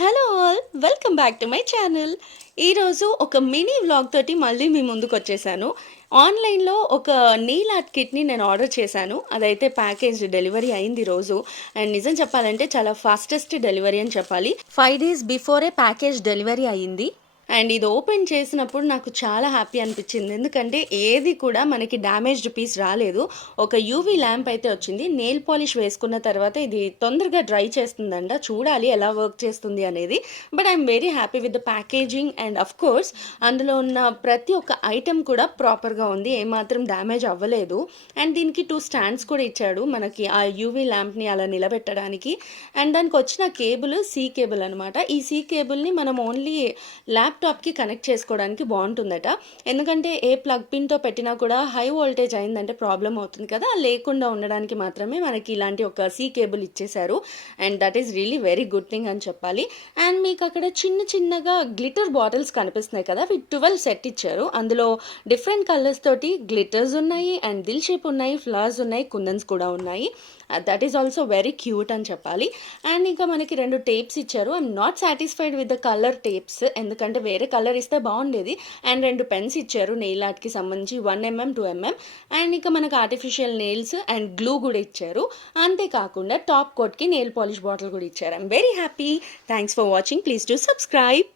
Hello all, welcome back to my channel. ఈరోజు ఒక mini vlog తోటి మళ్ళీ మీ ముందుకు వచ్చేసాను. ఆన్లైన్లో ఒక నెయిల్ ఆర్ట్ కిట్ని నేను ఆర్డర్ చేశాను. అదైతే ప్యాకేజ్ డెలివరీ అయింది ఈరోజు. అండ్ నిజం చెప్పాలంటే చాలా ఫాస్టెస్ట్ డెలివరీ అని చెప్పాలి. 5 days బిఫోరే ప్యాకేజ్ డెలివరీ అయ్యింది. అండ్ ఇది ఓపెన్ చేసినప్పుడు నాకు చాలా హ్యాపీ అనిపించింది, ఎందుకంటే ఏది కూడా మనకి డ్యామేజ్డ్ పీస్ రాలేదు. ఒక యూవీ ల్యాంప్ అయితే వచ్చింది. నెయిల్ పాలిష్ వేసుకున్న తర్వాత ఇది తొందరగా డ్రై చేస్తుందంట, చూడాలి ఎలా వర్క్ చేస్తుంది అనేది. But I'm very happy with the packaging and of course అందులో ఉన్న ప్రతి ఒక్క ఐటెం కూడా ప్రాపర్గా ఉంది, ఏమాత్రం డ్యామేజ్ అవ్వలేదు. అండ్ దీనికి 2 స్టాండ్స్ కూడా ఇచ్చాడు మనకి ఆ యూవీ ల్యాంప్ని అలా నిలబెట్టడానికి. అండ్ దానికి వచ్చిన కేబుల్ సి కేబుల్ అనమాట. ఈ సి కేబుల్ని మనం ఓన్లీ ల్యాప్టాప్కి కనెక్ట్ చేసుకోవడానికి బాగుంటుందట, ఎందుకంటే ఏ ప్లగ్ పిన్తో పెట్టినా కూడా హై వోల్టేజ్ అయిందంటే ప్రాబ్లం అవుతుంది కదా, లేకుండా ఉండడానికి మాత్రమే మనకి ఇలాంటి ఒక సి కేబుల్ ఇచ్చేశారు. And that is really very good thing అని చెప్పాలి. అండ్ మీకు అక్కడ చిన్న చిన్నగా గ్లిటర్ బాటిల్స్ కనిపిస్తున్నాయి కదా, అవి 12 సెట్ ఇచ్చారు. అందులో డిఫరెంట్ కలర్స్ తోటి గ్లిటర్స్ ఉన్నాయి, అండ్ దిల్ షేప్ ఉన్నాయి, ఫ్లవర్స్ ఉన్నాయి, కుందన్స్ కూడా ఉన్నాయి. That is also very cute అని చెప్పాలి. అండ్ ఇంకా మనకి 2 టేప్స్ ఇచ్చారు. I'm not satisfied with the colour tapes, ఎందుకంటే వేరే కలర్ ఇస్తే బాగుండేది. అండ్ 2 పెన్స్ ఇచ్చారు నెయిల్ ఆర్ట్కి సంబంధించి, 1mm 2mm. అండ్ ఇంకా మనకు ఆర్టిఫిషియల్ నెయిల్స్ అండ్ గ్లూ కూడా ఇచ్చారు. అంతేకాకుండా టాప్ కోట్కి నెయిల్ పాలిష్ బాటిల్ కూడా ఇచ్చారు. I'm very happy. Thanks for watching. Please do subscribe.